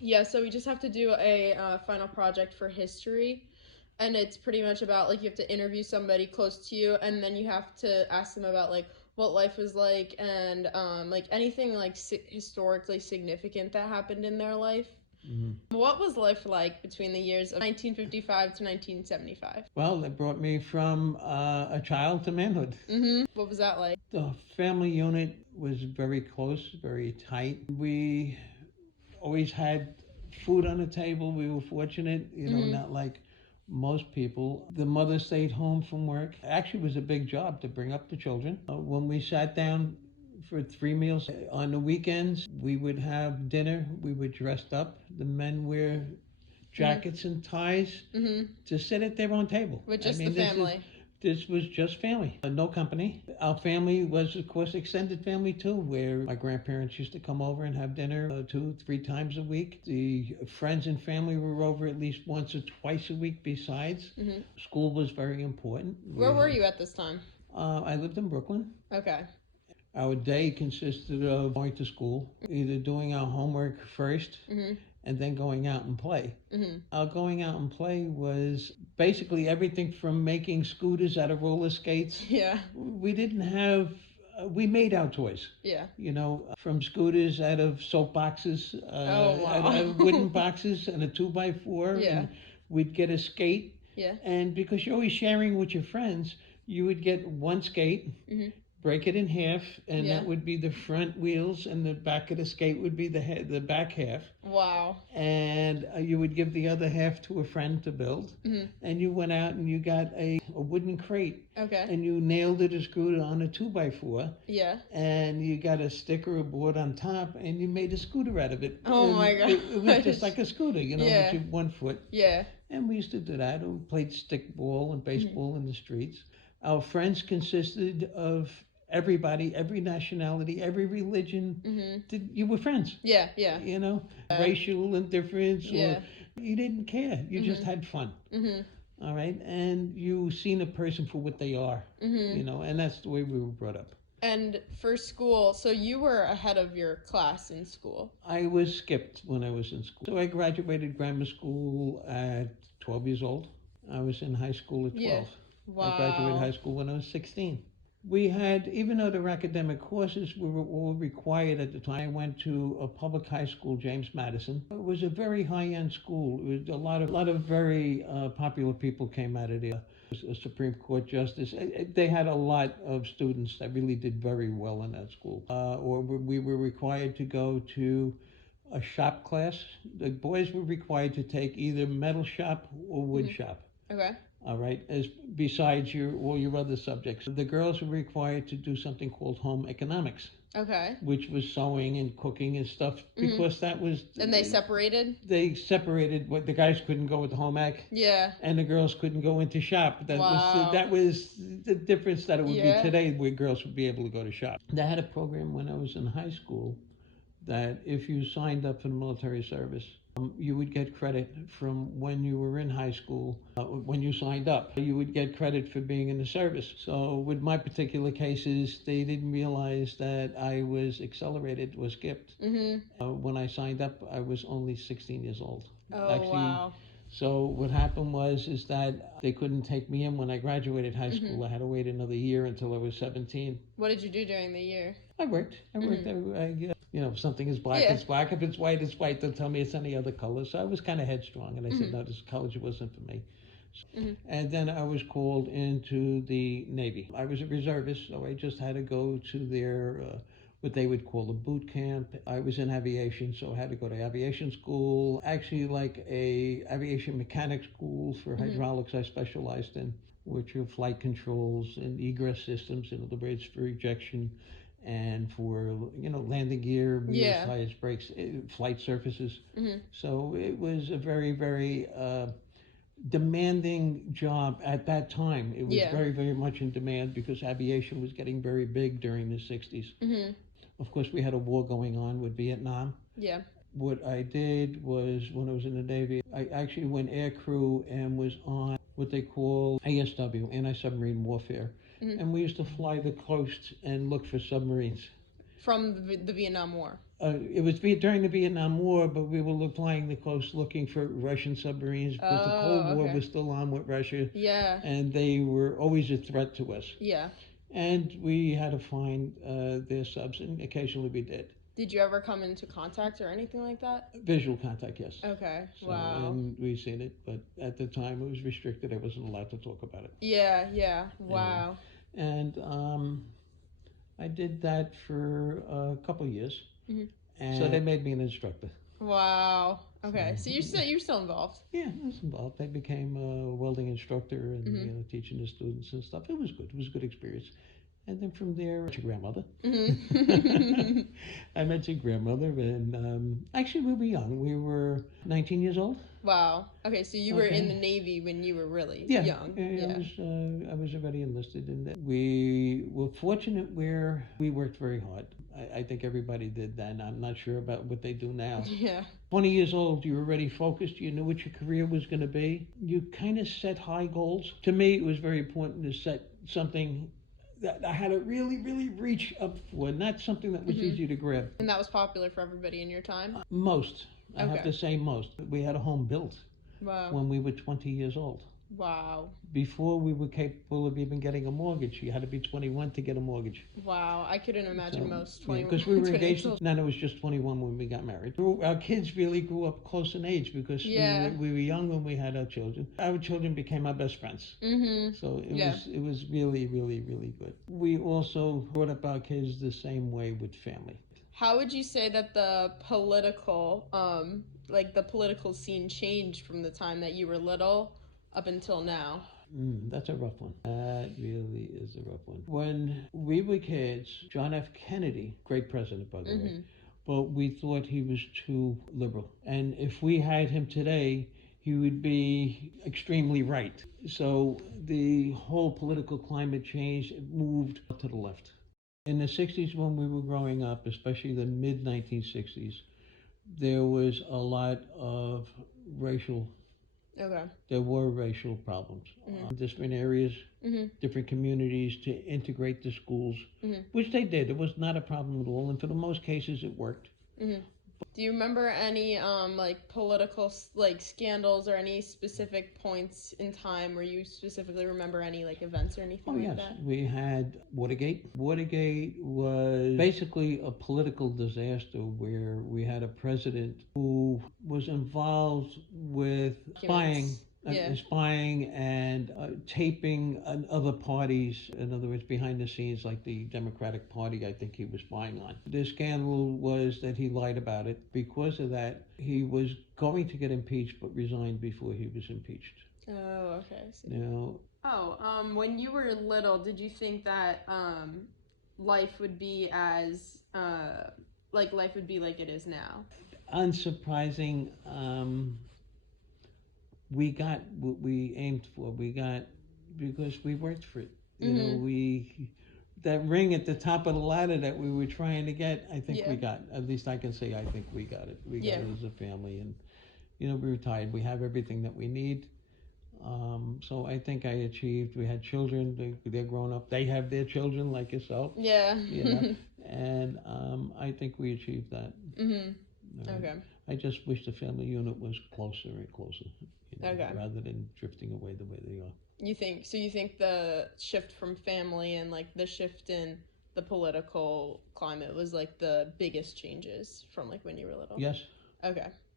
Yeah, so we just have to do a final project for history. And it's pretty much about like you have to interview somebody close to you, and then you have to ask them about like what life was like and like anything like historically significant that happened in their life. Mhm. What was life like between the years of 1955 to 1975? Well, it brought me from a child to manhood. What was that like? The family unit was very close, very tight. We always had food on the table. We were fortunate, not like most people. The mother stayed home from work. Actually, it was a big job to bring up the children. When we sat down for 3 meals on the weekends, we would have dinner. We were dressed up. The men wear jackets and ties to sit at their own table. With I just the mean, family. this was just family, no company. Our family was, of course, extended family too, where my grandparents used to come over and have dinner 2, 3 times a week. The friends and family were over at least once or twice a week. Besides, school was very important. Where were you at this time? I lived in Brooklyn. Okay. Our day consisted of going to school, either doing our homework first and then going out and play. Our going out and play was basically everything from making scooters out of roller skates. Yeah. We didn't have, we made our toys. Yeah. From scooters out of soap boxes, Oh, wow. out of wooden boxes and a 2x4. Yeah. And we'd get a skate. Yeah. And because you're always sharing with your friends, you would get one skate, break it in half, and Yeah. that would be the front wheels, and the back of the skate would be the back half. Wow. And you would give the other half to a friend to build. And you went out and you got a wooden crate. Okay. And you nailed it or screwed it on a 2x4. Yeah. And you got a sticker or board on top, and you made a scooter out of it. Oh, And my God. it was just like a scooter, Yeah. with your 1 foot. Yeah. And we used to do that. We played stickball and baseball in the streets. Our friends consisted of everybody, every nationality, every religion. You were friends. Yeah. Yeah. Racial indifference, Yeah. or you didn't care. You just had fun. All right, and you seen a person for what they are. And that's the way we were brought up. And for school, so you were ahead of your class in school. I was skipped when I was in school. So I graduated grammar school at 12 years old. I was in high school at 12. Yeah. Wow. I graduated high school when I was 16. We had, even though the academic courses were all required at the time, I went to a public high school, James Madison. It was a very high-end school. It was a lot of very popular people came out of there. A Supreme Court justice. They had a lot of students that really did very well in that school. Or we were required to go to a shop class. The boys were required to take either metal shop or wood shop. Okay. All right, as besides all your other subjects. The girls were required to do something called home economics. Okay. Which was sewing and cooking and stuff, because that was. And they separated? They separated. What the guys couldn't go with the home ec. Yeah. And the girls couldn't go into shop. That was the difference that it would be today, where girls would be able to go to shop. They had a program when I was in high school that if you signed up for the military service, you would get credit from when you were in high school. When you signed up, you would get credit for being in the service. So with my particular cases, they didn't realize that I was accelerated, was skipped. When I signed up, I was only 16 years old. Oh, actually, wow. So what happened is that they couldn't take me in when I graduated high school. I had to wait another year until I was 17. What did you do during the year? I worked. If something is black, it's black. If it's white, it's white. Don't tell me it's any other color. So I was kind of headstrong, and I said, no, this college wasn't for me. And then I was called into the Navy. I was a reservist, so I just had to go to their what they would call a boot camp. I was in aviation, so I had to go to aviation school. Actually, like a aviation mechanic school for hydraulics I specialized in, which are flight controls and egress systems, the brakes for ejection and for landing gear, wheels, tires, brakes, flight surfaces. So it was a very, very demanding job at that time. It was very, very much in demand because aviation was getting very big during the 60s. Of course, we had a war going on with Vietnam. Yeah. What I did was, when I was in the Navy, I actually went air crew and was on what they call ASW, anti-submarine warfare. And we used to fly the coast and look for submarines. From the Vietnam War? It was during the Vietnam War, but we were flying the coast looking for Russian submarines because the Cold Oh, War okay. was still on with Russia, Yeah. and they were always a threat to us. Yeah. And we had to find their subs, and occasionally we did. Did you ever come into contact or anything like that? Visual contact, yes. Okay. So, Wow. and we've seen it, but at the time it was restricted. I wasn't allowed to talk about it. Yeah, yeah. You know, Wow. and I did that for a couple of years, Hmm. and so they made me an instructor. Wow. Okay. So So you're still involved. yeah, I was involved. I became a welding instructor and teaching the students and stuff. It was good. It was a good experience. And then from there, I met your grandmother. Hmm. I met your grandmother, and actually, we were young. We were 19 years old. Wow. Okay, so you were in the Navy when you were really young. Yeah, I was already enlisted in that. We were fortunate where we worked very hard. I think everybody did that, and I'm not sure about what they do now. Yeah. 20 years old, you were already focused. You knew what your career was going to be. You kind of set high goals. To me, it was very important to set something that I had to really, really reach up for, not something that was easy to grab. And that was popular for everybody in your time? Most, I have to say most. We had a home built Wow. when we were 20 years old. Wow. Before we were capable of even getting a mortgage, you had to be 21 to get a mortgage. Wow. I couldn't imagine most 21. Because we were engaged, Nana was just 21 when we got married. Our kids really grew up close in age because we were young when we had our children. Our children became our best friends. So it was really, really, really good. We also brought up our kids the same way with family. How would you say that the political scene changed from the time that you were little up until now? That's a rough one. That really is a rough one. When we were kids, John F. Kennedy, great president, by the way, but we thought he was too liberal. And if we had him today, he would be extremely right. So the whole political climate changed, it moved to the left. In the 60s, when we were growing up, especially the mid 1960s, there was a lot of racial. There were racial problems. Different areas, different communities to integrate the schools, which they did. It was not a problem at all, and for the most cases, it worked. Do you remember any political scandals or any specific points in time where you specifically remember any events or anything like that? We had Watergate. Watergate was basically a political disaster where we had a president who was involved with spying and taping other parties. In other words, behind the scenes, like the Democratic Party, I think he was spying on. The scandal was that he lied about it. Because of that, he was going to get impeached, but resigned before he was impeached. Oh, okay. I see. Now, when you were little, did you think that life would be as life would be like it is now? Unsurprising. We got what we aimed for. We got because we worked for it. You know, that ring at the top of the ladder that we were trying to get. I think we got. At least I can say I think we got it. We got it as a family, and we retired. We have everything that we need. So I think I achieved. We had children. They're grown up. They have their children, like yourself. Yeah. And I think we achieved that. Okay. I just wish the family unit was closer and closer, rather than drifting away the way they are. You think the shift from family and the shift in the political climate was the biggest changes from when you were little? Yes. Okay.